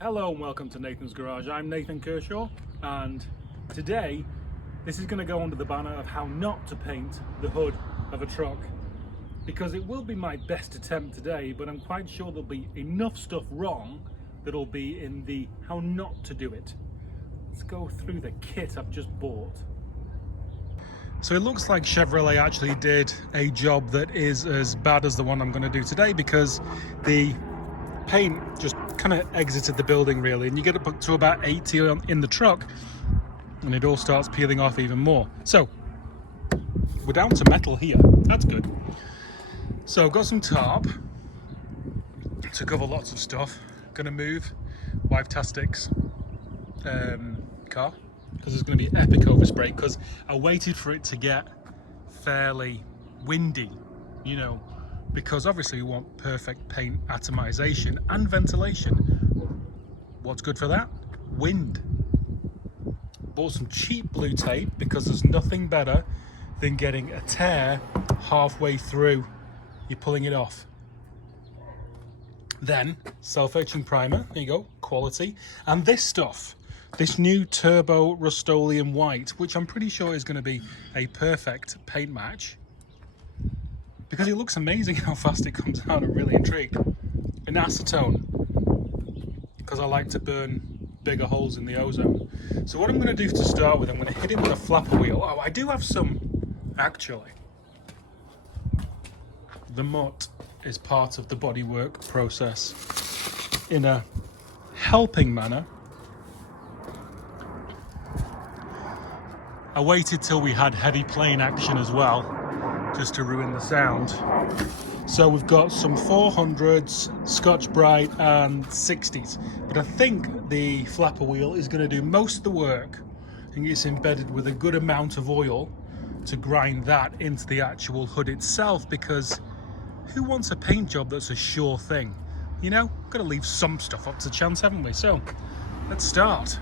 Hello and welcome to Nathan's Garage. I'm Nathan Kershaw, and today this is going to go under the banner of how not to paint the hood of a truck, because it will be my best attempt today, but I'm quite sure there'll be enough stuff wrong that'll be in the how not to do it. Let's go through the kit I've just bought. So it looks like Chevrolet actually did a job that is as bad as the one I'm going to do today, because the paint just kind of exited the building really, and you get up to about 80 in the truck and it all starts peeling off even more. So we're down to metal here, that's good. So I've got some tarp to cover lots of stuff. Gonna move Wife-Tastic's car because there's going to be epic overspray, because I waited for it to get fairly windy, you know, because obviously we want perfect paint atomization and ventilation. What's good for that? Wind. Bought some cheap blue tape because there's nothing better than getting a tear halfway through you're pulling it off. Then self-etching primer, there you go, quality. And this stuff, this new Turbo Rustoleum white, which I'm pretty sure is going to be a perfect paint match, because it looks amazing how fast it comes out. I'm really intrigued. An acetone, because I like to burn bigger holes in the ozone. So what I'm going to do to start with, I'm going to hit it with a flapper wheel. Oh, I do have some, actually. The mutt is part of the bodywork process in a helping manner. I waited till we had heavy plane action as well, just to ruin the sound. So we've got some 400s, Scotch Brite and 60s. But I think the flapper wheel is going to do most of the work. I think it's embedded with a good amount of oil to grind that into the actual hood itself, because who wants a paint job that's a sure thing? You know, got to leave some stuff up to chance, haven't we? So let's start.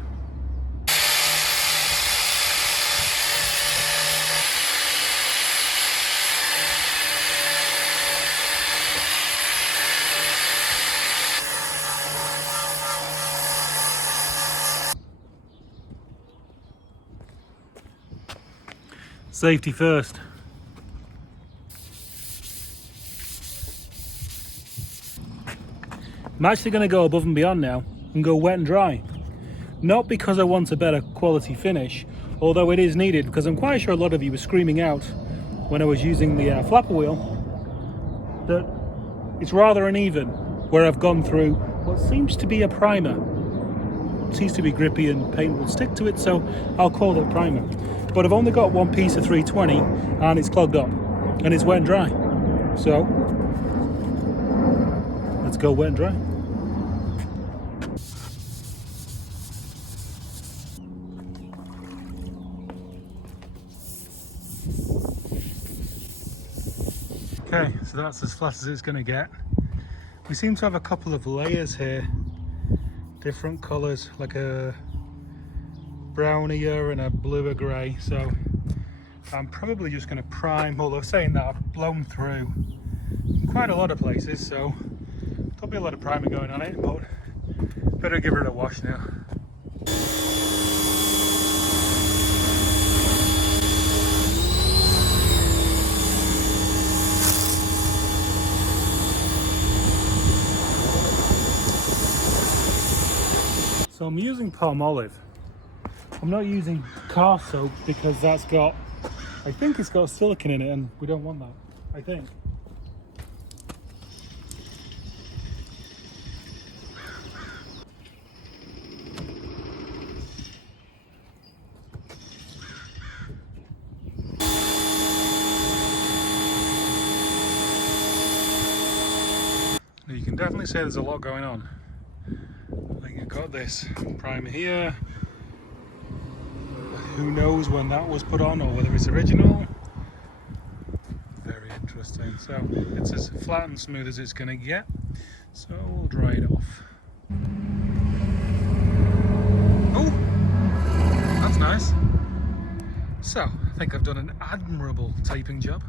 Safety first. I'm actually going to go above and beyond now and go wet and dry. Not because I want a better quality finish, although it is needed, because I'm quite sure a lot of you were screaming out when I was using the flapper wheel that it's rather uneven where I've gone through what seems to be a primer. It seems to be grippy and paint will stick to it, so I'll call it primer. But I've only got one piece of 320 and it's clogged up and it's wet and dry. So let's go wet and dry. Okay, so that's as flat as it's going to get. We seem to have a couple of layers here, different colours, like a brownier and a bluer grey. So I'm probably just going to prime, although saying that I've blown through quite a lot of places, so there'll be a lot of primer going on it, but better give it a wash now. So I'm using palm olive. I'm not using car soap because that's got, I think it's got silicone in it, and we don't want that, I think. Now you can definitely say there's a lot going on. I think you've got this primer here. Who knows when that was put on or whether it's original. Very interesting. So it's as flat and smooth as it's going to get. So we'll dry it off. Oh, that's nice. So I think I've done an admirable taping job,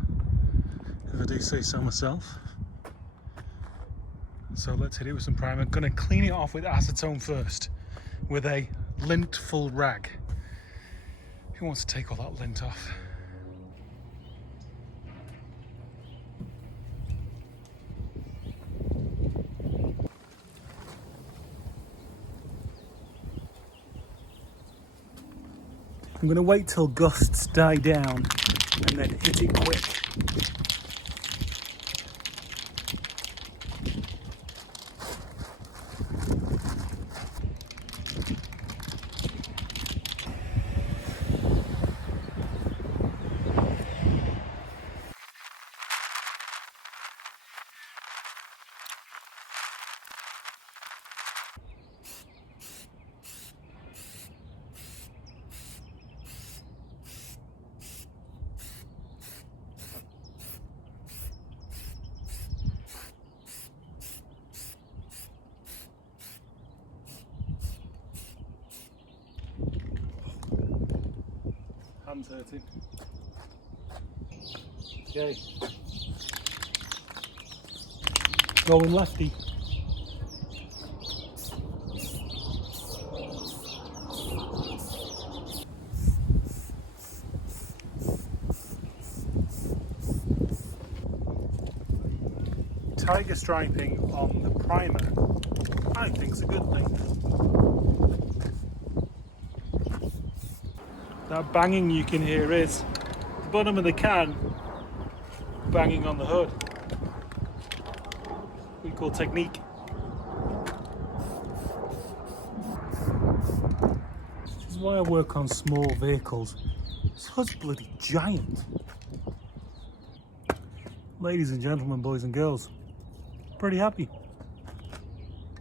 if I do say so myself. So let's hit it with some primer. I'm going to clean it off with acetone first with a lint-full rag. Who wants to take all that lint off? I'm going to wait till gusts die down and then hit it quick. Hands hurting. Okay. Going lefty. Tiger striping on the primer, I think, is a good thing. That banging you can hear is the bottom of the can banging on the hood. We call technique. This is why I work on small vehicles. This hood's bloody giant. Ladies and gentlemen, boys and girls, pretty happy.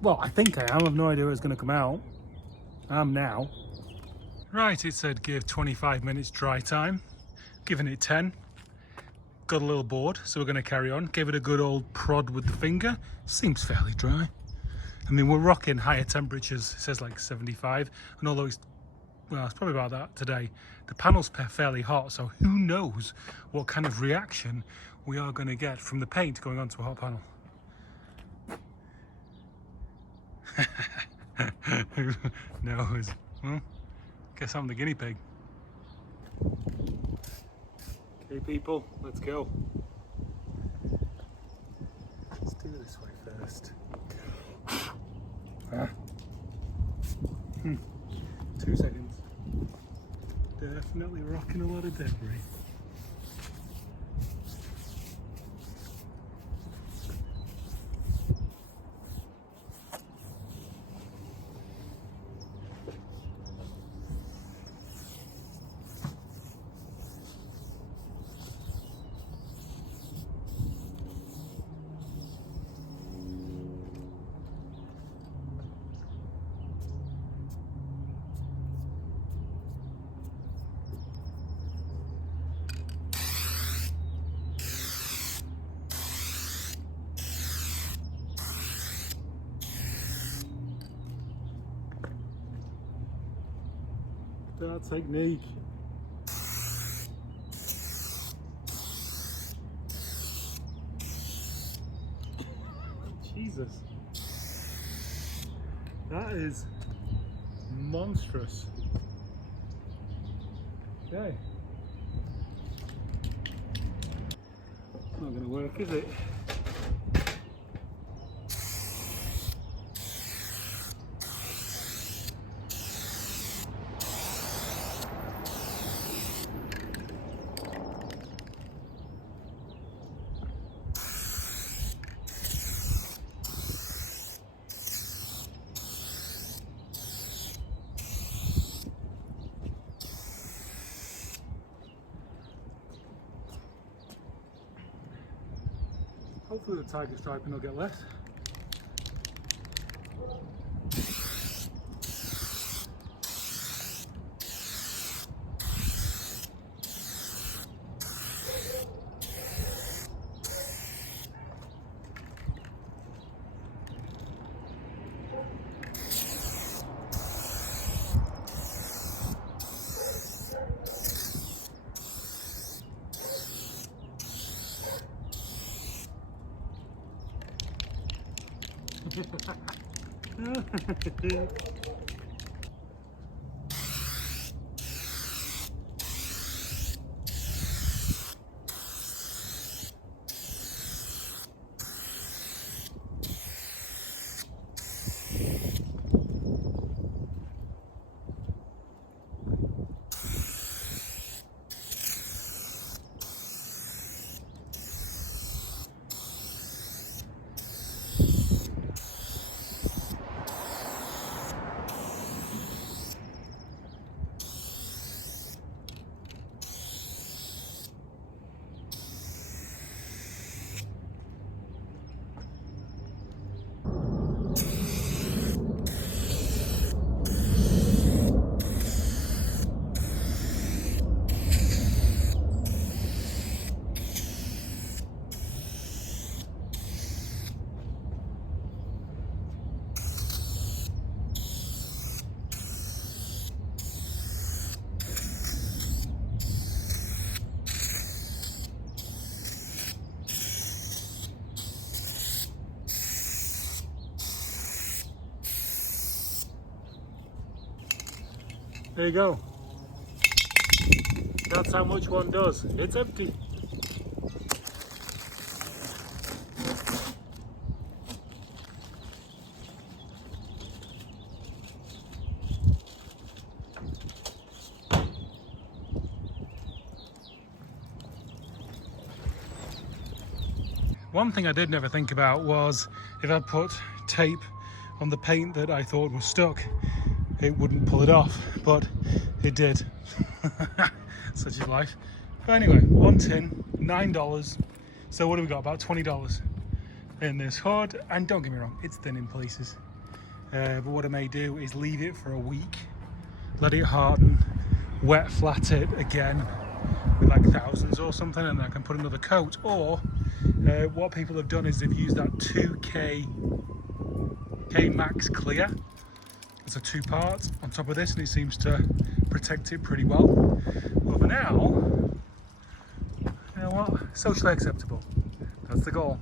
Well, I think I am. I have no idea where it's going to come out. I am now. Right, it said give 25 minutes dry time. Giving it 10. Got a little bored, so we're going to carry on. Give it a good old prod with the finger. Seems fairly dry. I mean, we're rocking higher temperatures. It says like 75. And although it's, well, it's probably about that today, the panel's fairly hot, so who knows what kind of reaction we are going to get from the paint going onto a hot panel. Who knows? Well, guess I'm the guinea pig. Okay, people, let's go. Let's do it this way first. 2 seconds. Definitely rocking a lot of debris. That technique. Jesus. That is monstrous. Okay. Not going to work, is it? Hopefully the tiger striping will get less. There you go. That's how much one does. It's empty. One thing I did never think about was if I put tape on the paint that I thought was stuck, it wouldn't pull it off, but it did. Such is life. But anyway, one tin, $9. So what have we got? About $20 in this hood. And don't get me wrong, it's thin in places. But what I may do is leave it for a week, let it harden, wet flat it again with like thousands or something, and then I can put another coat. Or what people have done is they've used that 2K Max Clear. It's a two-part on top of this, and it seems to protect it pretty well. But for now, you know what? Socially acceptable. That's the goal.